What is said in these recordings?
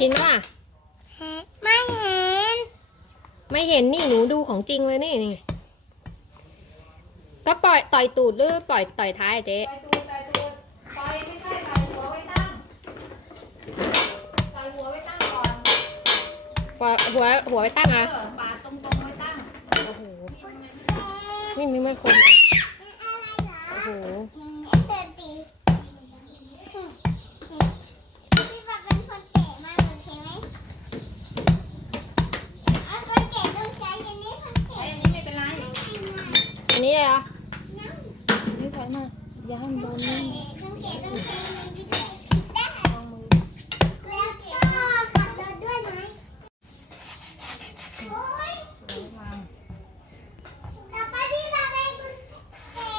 กินป่ะไม่เห็น ไม่เห็นนี่หนูดูของจริงเลยนี่นี่ก็ปล่อยต่อยตูดหรือปล่อยต่อยท้ายอะเจ๊ต่อยตูดต่อยตูดต่อยไม่ใช่ต่อยหัวไว้ตั้งต่อยหัวไว้ตั้งก่อนปล่อยหัวหัวไปตั้งเออะอปาดตรงๆไว้ตั้งโอ้โหนี่มันไม่ไม่มีไม่คมอะไรเหรอ โอ้โห เดินตีพี่บอกเป็นคนเตะมาโอเคไหมเอาคนเตะต้องใช้อย่างนี้คนเตะ ไอ้อันนี้ไม่เป็นไร อันนี้เลยเหรอ นี่ถอยมาอย่าให้มันโดนนี่ คนเตะต้องใช้วิธีได้ ลองมือ แล้วก็ขับรถด้วยไหมโอ๊ย ระวัง ต่อไปพี่บอกเป็นคนเตะ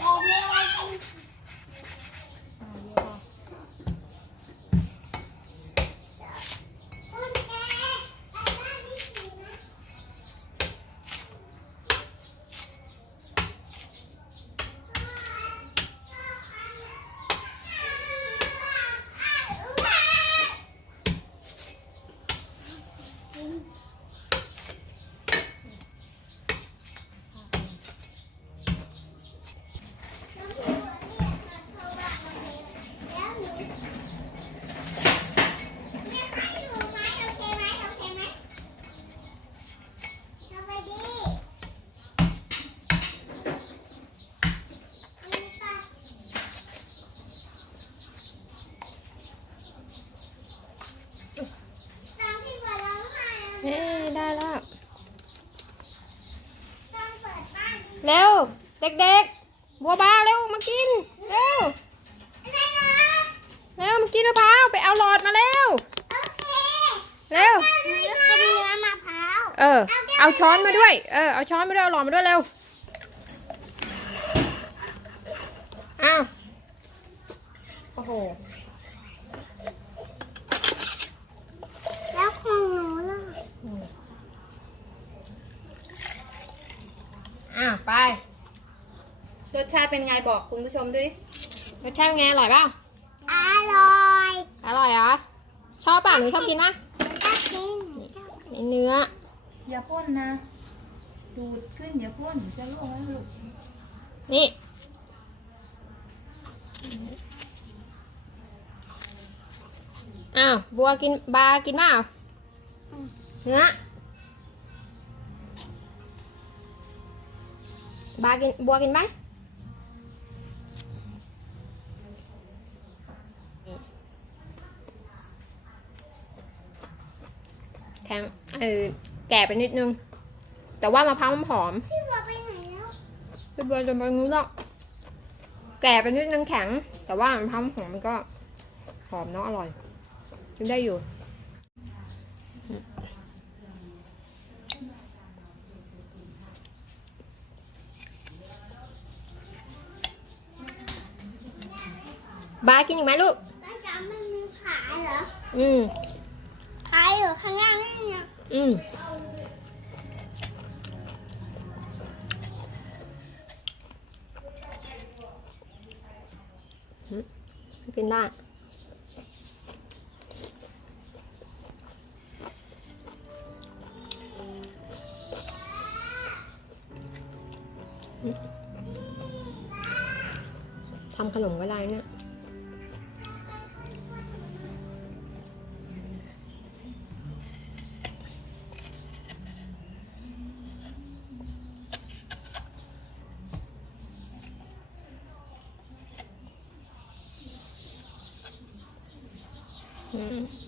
มันเตะเลย อ่าเดี๋ยวพอ คนเตะไปบ้านพี่สีนะ เฮ้ได้แล้ว เร็ว เด็กๆ บัวบาเร็ว มากิน เร็ว เร็ว มากินมะพร้าว ไปเอาหลอดมาเร็ว เร็ว เออ เอาช้อนมาด้วย เออ เอาช้อนมาด้วย เอาหลอดมาด้วยเร็ว อ้าว โอ้โห แล้วของหนูล่ะ อ้าวไป รสชาติเป็นไงบอกคุณผู้ชมด้วยรสชาติเป็นไงอร่อยเปล่าอร่อยอร่อยเหรอ ชอบเปล่ะหนูชอบกินไหมก็กินนี่เนื้อ อย่าพ่นนะ ดูดขึ้นอย่าพ่นจะโล่งแล้วลูกนี่ อ้าว บัวกินบากินเปล่าเนื้อ บากินบัวกินไหมแข็งเออแก่ไปนิดนึง แต่ว่ามะพร้าวมันหอมพี่บัวไปไหนแล้วพี่บัวจะไปงูแล้วแก่ไปนิดนึงแข็ง แต่ว่ามะพร้าวหอมมันก็หอมเนาะอร่อยกินได้อยู่ บากินอีกไหมลูกป้าจ๋ามันมีขาเหรออืมขาอยู่ข้างล่างนี่ไงอืมอืมกินได้ทำขนมก็ได้เนี่ย อืม